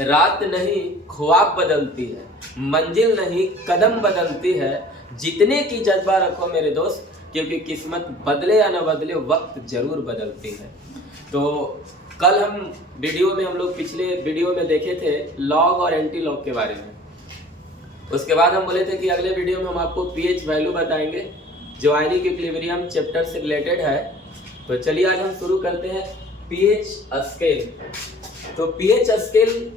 रात नहीं ख्वाब बदलती है, मंजिल नहीं कदम बदलती है, जीतने की जज्बा रखो मेरे दोस्त, क्योंकि किस्मत बदले या न बदले वक्त जरूर बदलती है। तो कल हम वीडियो में, हम लोग पिछले वीडियो में देखे थे लॉग और एंटी लॉग के बारे में। उसके बाद हम बोले थे कि अगले वीडियो में हम आपको पीएच वैल्यू बताएंगे जो आयनिक इक्विलिब्रियम चैप्टर से रिलेटेड है। तो चलिए आज हम शुरू करते हैं पीएच स्केल। तो पीएच स्केल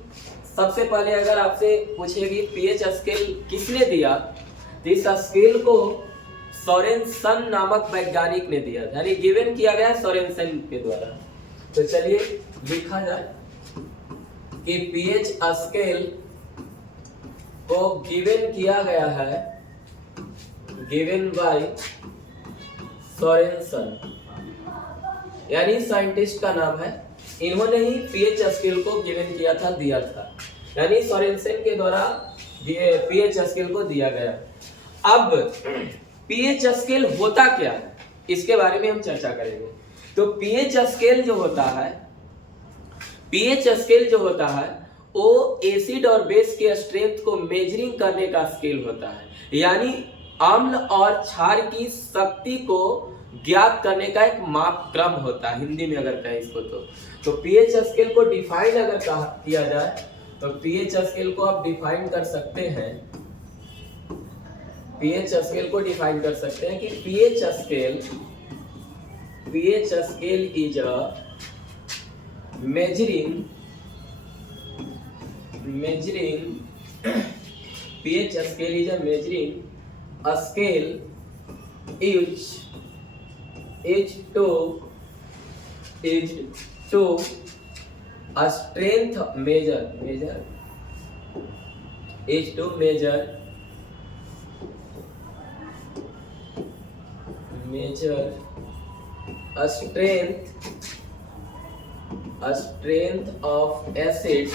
सबसे पहले अगर आपसे पूछेगी पीएच स्केल किसने दिया, तो इस स्केल को सोरेनसन नामक वैज्ञानिक ने दिया, यानी गिवन किया गया सोरेनसन के द्वारा। तो चलिए लिखा जाए कि पीएच स्केल को गिवन किया गया है, गिवन बाय सोरेनसन, यानी साइंटिस्ट का नाम है, इन्होंने ही पीएच स्केल को गिवन किया था, दिया था, यानी सोरेनसन के द्वारा पीएच स्केल को दिया गया। अब पीएच स्केल होता क्या है, इसके बारे में हम चर्चा करेंगे। तो पीएच स्केल जो होता है, पीएच स्केल जो होता है वो एसिड और बेस के स्ट्रेंथ को मेजरिंग करने का स्केल होता है, यानी अम्ल और क्षार की शक्ति को ज्ञात करने का एक माप क्रम होता है, हिंदी में अगर कहें इसको। तो पीएच स्केल को डिफाइन अगर किया जाए तो पीएच स्केल को आप डिफाइन कर सकते हैं, पीएच स्केल को डिफाइन कर सकते हैं कि pH scale is a measuring pH scale is a measuring a scale is to a strength measure is to measure a strength of acid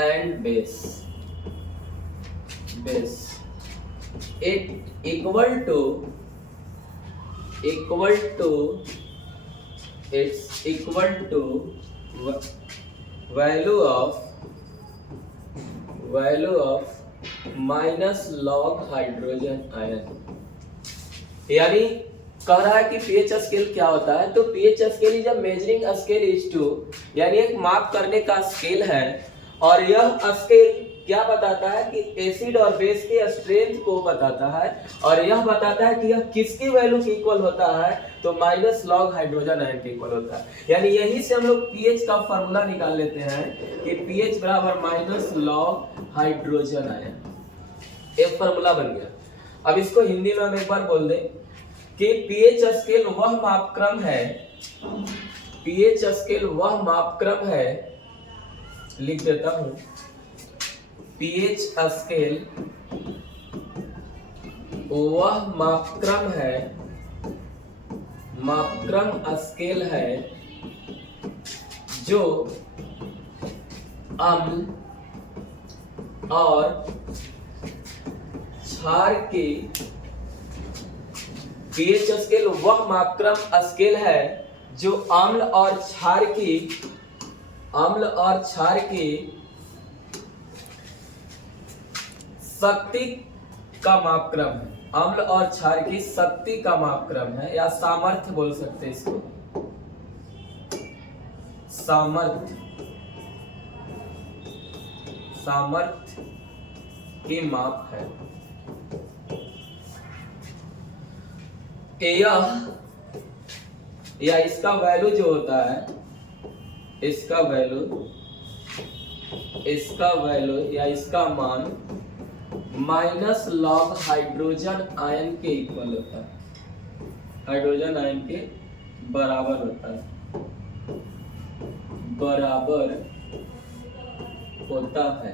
and base it equal to value of minus log hydrogen ion. यानी कह रहा है कि pH scale क्या होता है, तो pH scale is a measuring scale is to, यानी एक माप करने का स्केल है, और यह स्केल क्या बताता है कि एसिड और बेस के स्ट्रेंथ को बताता है, और यह बताता है कि यह किसकी वैल्यू के इक्वल होता है, तो माइनस लॉग हाइड्रोजन आयन के इक्वल होता है। यानी यही से हम लोग पीएच का फॉर्मूला निकाल लेते हैं कि पीएच बराबर माइनस लॉग हाइड्रोजन आयन, एक फॉर्मूला बन गया। अब इसको हिंदी में हम एक बार बोल दें कि पीएच स्केल वह मापक्रम है, पीएच स्केल वह मापक्रम है, लिख देता हूं, पीएच स्केल वह मापक्रम है, मापक्रम स्केल है जो अम्ल और क्षार के, पीएच स्केल वह मापक्रम स्केल है जो अम्ल और क्षार की शक्ति का मापक्रम है, अम्ल और क्षार की शक्ति का मापक्रम है, या सामर्थ्य बोल सकते हैं इसको, सामर्थ्य की माप है। या इसका वैल्यू जो होता है, इसका वैल्यू या इसका मान माइनस लॉग हाइड्रोजन आयन के इक्वल होता है, हाइड्रोजन आयन के बराबर होता है,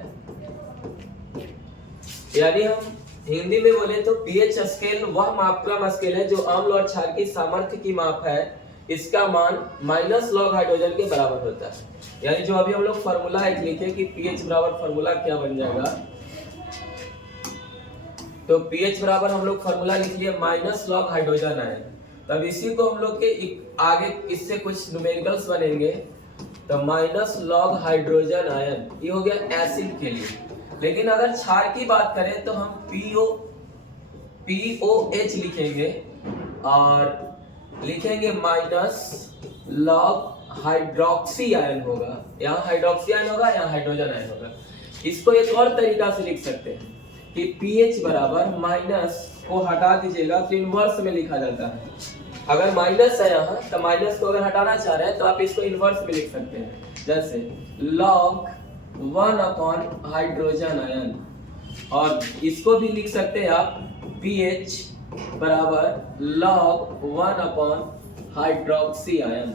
यानी हम हिंदी में बोले तो पीएच स्केल वह मापक्रम स्केल है जो अम्ल और क्षार की सामर्थ्य की माप है, इसका मान माइनस लॉग हाइड्रोजन के बराबर होता है। यानी जो अभी हम लोग फॉर्मूला एक लिखे कि पीएच बराबर फॉर्मूला क्या बन जाएगा, तो पीएच बराबर हम लोग फॉर्मूला लिख लिए माइनस लॉग हाइड्रोजन आयन। तब इसी को हम लोग के आगे इससे कुछ न्यूमेरिकल्स बनेंगे, तो माइनस लॉग हाइड्रोजन आयन, ये हो गया एसिड के लिए। लेकिन अगर क्षार की बात करें तो हम POH लिखेंगे और लिखेंगे माइनस लॉग हाइड्रोक्सी आयन होगा। यहाँ हाइड्रोक्सी आयन होगा, यहाँ हाइड्रोजन आयन होगा। इसको एक और तरीका से लिख सकते हैं कि pH बराबर माइनस को हटा दीजिएगा तो इनवर्स में लिखा जाता है। अगर माइनस है यहाँ तो माइनस को अगर हटाना चाह रहे हैं तो आप इसको इनवर्स में लिख सकते हैं, जैसे log 1 अपॉन हाइड्रोजन आयन। और इसको भी लिख सकते हैं आप pH बराबर log 1 upon hydroxy ion.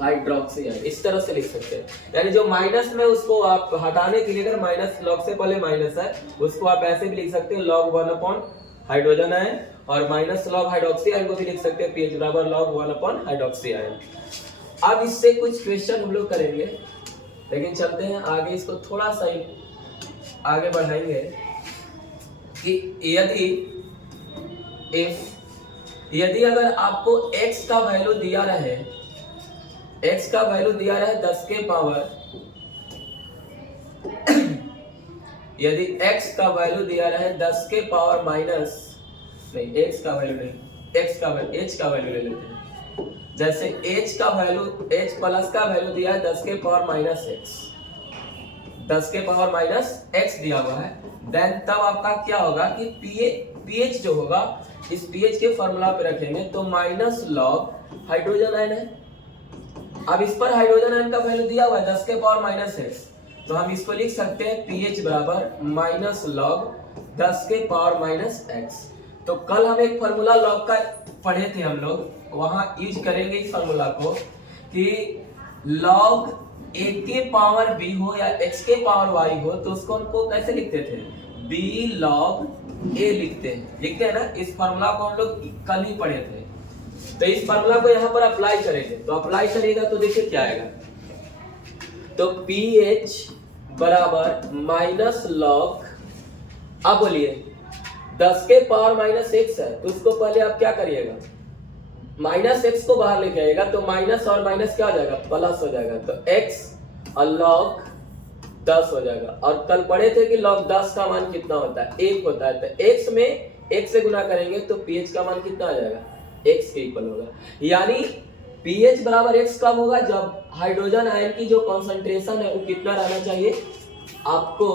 Hydroxy ion इस तरह से लिख सकते हैं। यानी जो माइनस में उसको आप हटाने के लिए, अगर माइनस लॉग से पहले माइनस है उसको आप ऐसे भी लिख सकते हैं log 1 अपॉन हाइड्रोजन आयन, और माइनस लॉग हाइड्रोक्सी आयन को भी लिख सकते हैं pH बराबर log 1 अपॉन हाइड्रोक्सी आयन। अब इससे कुछ क्वेश्चन हम लोग करेंगे, लेकिन चलते हैं आगे, इसको थोड़ा सा आगे बढ़ाएंगे कि यदि अगर आपको x का वैल्यू दिया रहे, x का वैल्यू दिया रहे 10 के पावर, यदि x का वैल्यू दिया रहे 10 के पावर माइनस, नहीं x का वैल्यू नहीं, h का वैल्यू ले लेते हैं। जैसे h का वैल्यू, h प्लस का वैल्यू दिया है 10 के पावर माइनस x, 10 के पावर माइनस x दिया हुआ है, देन तब आपका क्या होगा कि pH जो होगा, इस pH के फॉर्मूला पे रखेंगे तो माइनस लॉग हाइड्रोजन आयन है। अब इस पर हाइड्रोजन आयन का वैल्यू दिया हुआ है 10 के पावर माइनस x, तो हम इसको लिख सकते हैं pH बराबर माइनस लॉग 10 के पावर माइनस x। तो कल हम एक फॉर्मूला लॉग का पढ़े थे हम लोग, वहां यूज करेंगे इस फॉर्मूला को कि लॉग a के पावर b हो या x के पावर y हो तो उसको हमको कैसे लिखते थे, b log a लिखते हैं ना। इस फॉर्मूला को हम लोग कल ही पढ़े थे, तो इस फॉर्मूला को यहाँ पर अप्लाई करेंगे। तो अप्लाई करेगा तो देखिए क्या आएगा, तो pH बराबर माइनस लॉग, अब बोलिए 10 के पावर माइनस x है तो उसको पहले आप क्या करिएगा, माइनस x को बाहर लेके आएगा तो माइनस और माइनस क्या हो जाएगा, प्लस हो जाएगा, तो x और log 10 हो जाएगा। और कल पढ़े थे कि log 10 का मान कितना होता है, 1 होता है, तो x में 1 से गुना करेंगे तो pH का मान कितना आ जाएगा, x के इक्वल होगा। यानी pH बराबर x कब होगा, जब हाइड्रोजन आयन की जो कॉन्सेंट्रेशन है वो कितना रहना चाहिए, आपको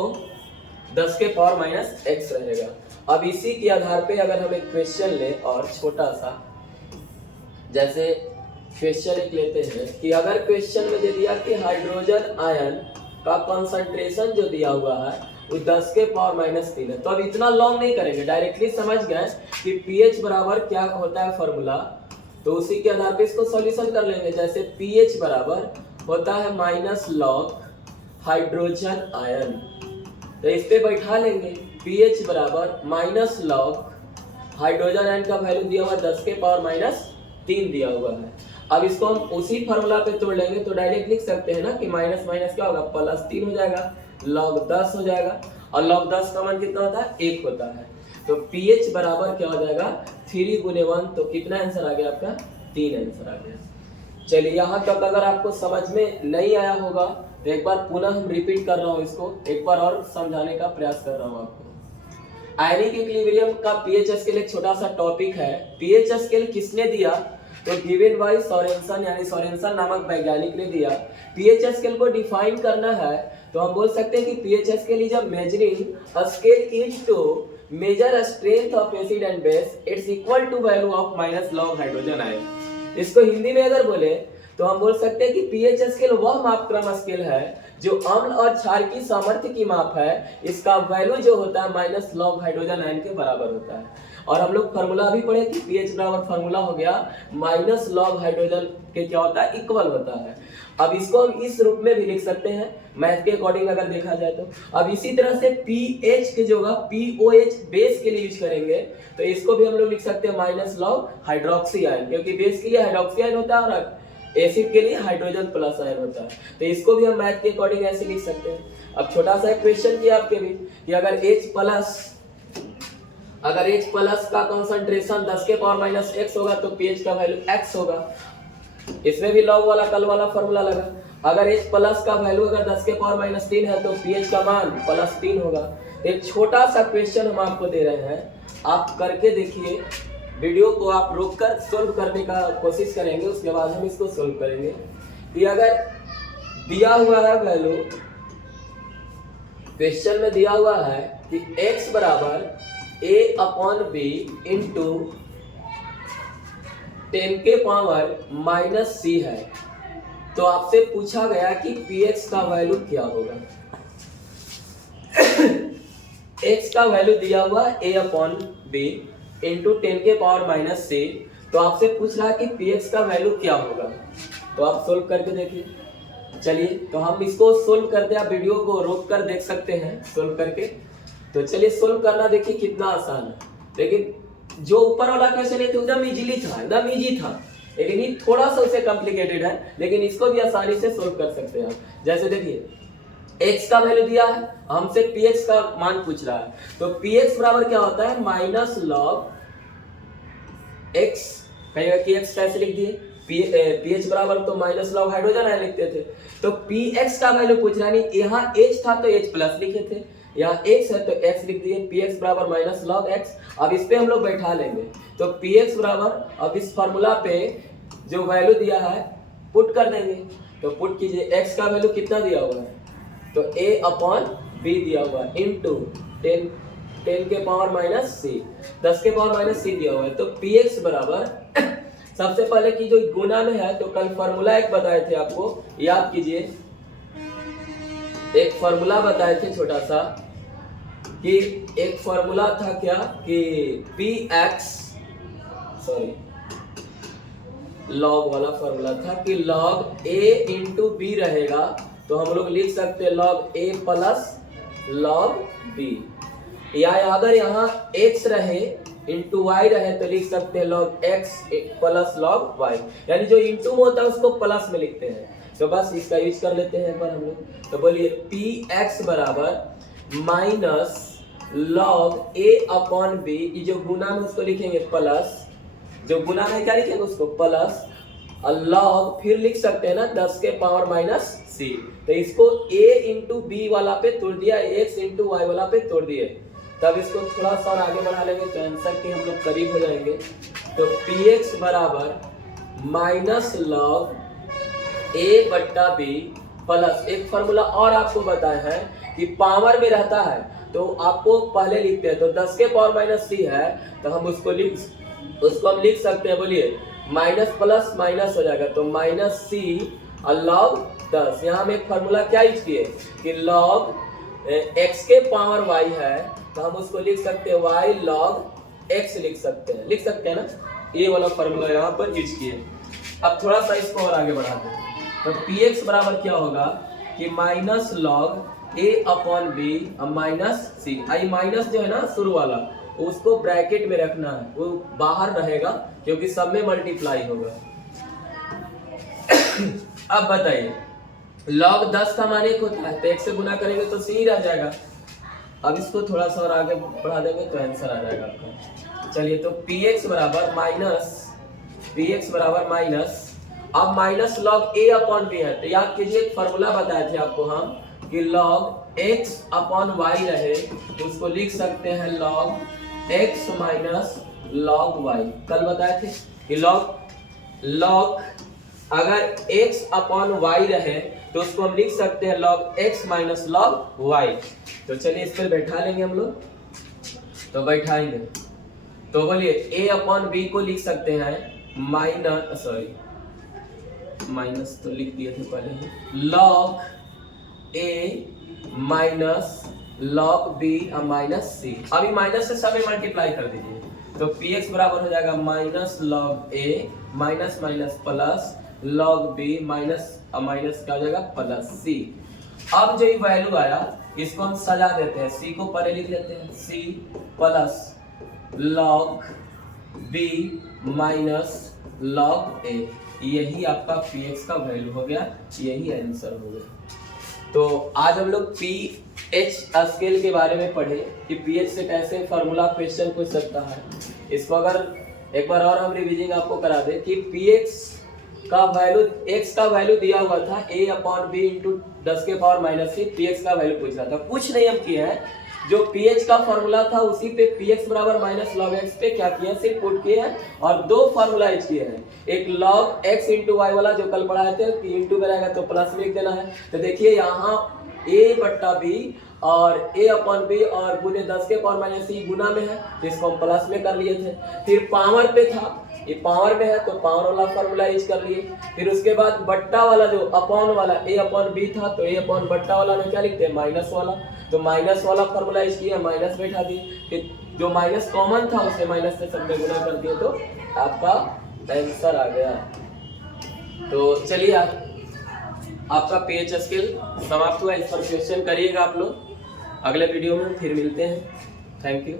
10 के पावर माइनस x रहेगा। अब इसी के आधार पे अगर हम एक क्वेश्चन ले और छोटा सा, जैसे क्वेश्चन एक लेते हैं कि अगर क्वेश्चन में दे दिया कि हाइड्रोजन आयन का कंसंट्रेशन जो दिया हुआ है वो 10 के पावर माइनस 3 है, तो अब इतना लॉन्ग नहीं करेंगे, डायरेक्टली समझ गए कि pH बराबर क्या होता है फॉर्मूला, तो उसी के आधार पे इसको सॉल्यूशन कर लेंगे। जैसे pH बराबर होता है माइनस लॉग हाइड्रोजन आयन, तो इस पे बैठा लेंगे pH बराबर माइनस लॉग हाइड्रोजन आयन का वैल्यू दिया हुआ 10 के पावर माइनस 3 दिया हुआ है। अब इसको हम उसी फार्मूला पे तोड़ लेंगे तो डायरेक्ट लिख सकते हैं ना कि माइनस माइनस क्या होगा, प्लस 3 हो जाएगा, log 10 हो जाएगा, और log 10 का मान कितना होता है, 1 होता है। तो pH बराबर क्या हो जाएगा, 3 गुने 1, तो कितना आंसर आ गया आपका, 3 आंसर आ गया। चलिए यहाँ तक अगर आपको समझ में नहीं आया होगा तो एक बार पुनः हम रिपीट कर रहा हूँ, इसको एक बार और समझाने का प्रयास कर रहा हूँ आपको। आयनिक इक्विलिब्रियम का pH स्केल एक छोटा सा टॉपिक है। pH स्केल किसने दिया, तो गिवन बाय सोरेनसन, यानी सोरेनसन नामक वैज्ञानिक ने दिया। pH स्केल को डिफाइन करना है तो हम बोल सकते हैं कि pH scale is a measuring scale used to measure strength of acid and base, it's equal to value of minus log hydrogen ion. इसको हिंदी में अगर बोले तो हम बोल सकते हैं कि pH स्केल वह मापक्रम स्केल है जो अम्ल और क्षार की सामर्थ्य की माप है, इसका वैल्यू जो होता है माइनस लॉग हाइड्रोजन आयन के बराबर होता है। और हम लोग फार्मूला भी पढ़े कि pH बराबर फार्मूला हो गया माइनस लॉग हाइड्रोजन के क्या होता है, इक्वल होता है। अब इसको हम इस रूप में भी लिख सकते हैं मैथ के अकॉर्डिंग अगर देखा जाए तो। अब इसी तरह से pH के जो होगा POH बेस के लिए यूज करेंगे तो इसको भी हम लोग लिख सकते हैं माइनस लॉग हाइड्रोक्सी आयन, क्योंकि बेस के लिए हाइड्रोक्सी आयन होता है और एसिड के लिए हाइड्रोजन प्लस आयन होता है, तो इसको भी हम मैथ के अकॉर्डिंग ऐसे लिख सकते हैं। अब छोटा सा एक क्वेश्चन किया आपके भी कि अगर H प्लस का कंसंट्रेशन 10 के पावर माइनस x होगा तो pH का वैल्यू x होगा। इसमें भी लॉग वाला कल वाला फॉर्मूला लगा। अगर h प्लस का वैल्यू अगर 10 के पावर माइनस 3 है तो pH का मान प्लस 3 होगा। एक छोटा सा क्वेश्चन हम आपको दे रहे हैं, आप करके देखिए। वीडियो को आप रोककर सोल्व करने का कोशिश करेंगे, उसके बाद हम इसको सोल्व करेंगे। कि अगर दिया हुआ है वैल्यू, क्वेश्चन में दिया हुआ है कि x बराबर a/b इंटू 10 के पावर माइनस c है, तो आपसे पूछा गया कि px का वैल्यू क्या होगा। x का वैल्यू दिया हुआ a/b इंटू 10 के पावर माइनस c, तो आपसे पूछ रहा है कि px का वैल्यू क्या होगा। तो आप सोल्व करके देखिए। चलिए तो हम इसको सोल्व करते हैं, आप वीडियो को रोक कर देख सकते हैं सोल्व करके। तो चलिए सोल्व करना देखिए कितना आसान है। लेकिन जो ऊपर वाला क्वेश्चन है तो एकदम इजीली था, एकदम इजी था, लेकिन ये थोड़ा सा उसे कॉम्प्लिकेटेड है, लेकिन इसको भी आसानी से सोल्व कर सकते हैं आप। जैसे देखिए x का वैल्यू दिया है, हमसे px का मान पूछ रहा है, तो px बराबर क्या होता है माइनस लॉग x। कहेगा कि x कैसे लिख दिए, pH बराबर तो माइनस लॉग हाइड्रोजन है लिखते थे, तो px का वैल्यू पूछ रहा, नहीं यहाँ h था तो h प्लस लिखे थे, यहाँ x है तो x लिख दिए, px बराबर माइनस लॉग x। अब इस पे हम लोग बैठा लेंगे, तो px बराबर, अब इस फॉर्मूला पे जो वैल्यू दिया है पुट कर देंगे। तो पुट कीजिए, x का वैल्यू कितना दिया हुआ है, तो a/b दिया हुआ है इंटू 10 के पावर माइनस c, 10 के पावर माइनस c दिया हुआ है। तो px बराबर सबसे पहले की जो गुना में है, तो कल फॉर्मूला एक बताए थे आपको, याद कीजिए। एक फॉर्मूला बताए थे छोटा सा, कि एक फॉर्मूला था क्या कि px, सॉरी लॉग वाला फॉर्मूला था कि लॉग a इंटू बी रहेगा, तो हम लोग लिख सकते हैं log a plus log b, या अगर यहाँ x रहे इंटू वाई रहे तो लिख सकते हैं log x plus log y, यानी जो इंटू में होता है उसको प्लस में लिखते हैं। तो बस इसका यूज कर लेते हैं एक बार हम लोग। तो बोलिए px बराबर माइनस लॉग a/b, ये जो गुना में उसको लिखेंगे प्लस, जो गुना में क्या लिखेंगे उसको प्लस, और लॉग फिर लिख सकते हैं ना 10 के पावर माइनस c, तो इसको a इंटू बी वाला पे तोड़ दिया, x इंटू वाई वाला पे तोड़ दिए। तब इसको थोड़ा सा और आगे बढ़ा लेंगे तो आंसर के हम लोग करीब हो जाएंगे। तो px बराबर माइनस लॉग a/b प्लस, एक फॉर्मूला और आपको बताया है कि पावर में रहता है तो आपको पहले लिखते हैं, तो 10 के पावर माइनस c है तो हम उसको हम लिख सकते हैं, बोलिए माइनस प्लस माइनस हो जाएगा, तो माइनस c और लॉग 10। यहाँ हम एक फॉर्मूला क्या यूज किए कि लॉग x के पावर y है, तो हम उसको लिख सकते हैं y log x लिख सकते हैं ना, ये वाला फॉर्मूला यहाँ पर यूज किए। अब थोड़ा सा इसको और आगे बढ़ाते हैं, तो px बराबर क्या होगा कि minus log a/b minus c। आई माइनस जो है ना शुरू वाला, उसको ब्रैकेट में रखना है, वो बाहर रहेगा क्योंकि सब में मल्टीप्लाई होगा। अब बताइए log 10 का मान 1 होता है, तो 1 से गुना करेंगे तो c रह जाएगा। अब इसको थोड़ा सा और आगे बढ़ा देंगे तो आंसर आ जाएगा आपका। चलिए तो px बराबर माइनस, अब माइनस लॉग a/b है, तो याद कीजिए एक फॉर्मूला बताए थे आपको हम कि लॉग x/y रहे तो उसको लिख सकते हैं log x minus log y। कल बताए थे कि लॉग अगर x/y रहे तो उसको हम लिख सकते हैं log x minus log y। तो चलिए इस पर बैठा लेंगे हम लोग, तो बैठाएंगे तो बोलिए a/b को लिख सकते हैं माइनस तो लिख दिए थे पहले ही, log a minus log b minus c। अभी माइनस से सब में मल्टीप्लाई कर दीजिए, तो px बराबर हो जाएगा minus log a minus minus plus log b minus का हो जाएगा प्लस c। अब जो ये वैल्यू आया इसको हम सजा देते हैं, c को पहले लिख लेते हैं, c plus log b minus log a, यही आपका px का वैल्यू हो गया, यही आंसर हो गया। तो आज हम लोग pH स्केल के बारे में पढ़े कि pH से कैसे फार्मूला क्वेश्चन पूछ सकता है। इसको अगर एक बार और हम रिवीजन आपको करा दे कि pH का वैल्यू, x का वैल्यू दिया हुआ था a/b इंटू 10⁻⁻6, px का वैल्यू पूछ रहा था। कुछ नहीं हम किए हैं, जो pH का फॉर्मूला था उसी पे px बराबर माइनस लॉग x पे क्या किया, सिर्फ पुट किए हैं और दो फॉर्मूला यूज किए हैं। एक लॉग x इंटू वाई वाला जो कल पढ़ाए थे, कि इंटू में रहेगा तो प्लस में लिख देना है। तो देखिए यहाँ a/b और a/b और गुने 10⁻⁻6 गुना में है, तो इसको हम प्लस में कर लिए थे। फिर पावर पे था, ये पावर में है तो पावर वाला फॉर्मूला यूज कर लिए। फिर उसके बाद बट्टा वाला जो अपॉन वाला a/b था, तो a/ बट्टा वाला में क्या लिखते हैं, माइनस वाला, तो माइनस वाला फॉर्मूला यूज किया, माइनस बैठा दिए। फिर जो माइनस कॉमन था उसे माइनस से सब में गुना कर दिए, तो आपका आंसर आ गया। तो चलिए आपका पीएच स्किल समाप्त हुआ। इस पर क्वेश्चन करिएगा आप लोग। अगले वीडियो में फिर मिलते हैं। Thank you.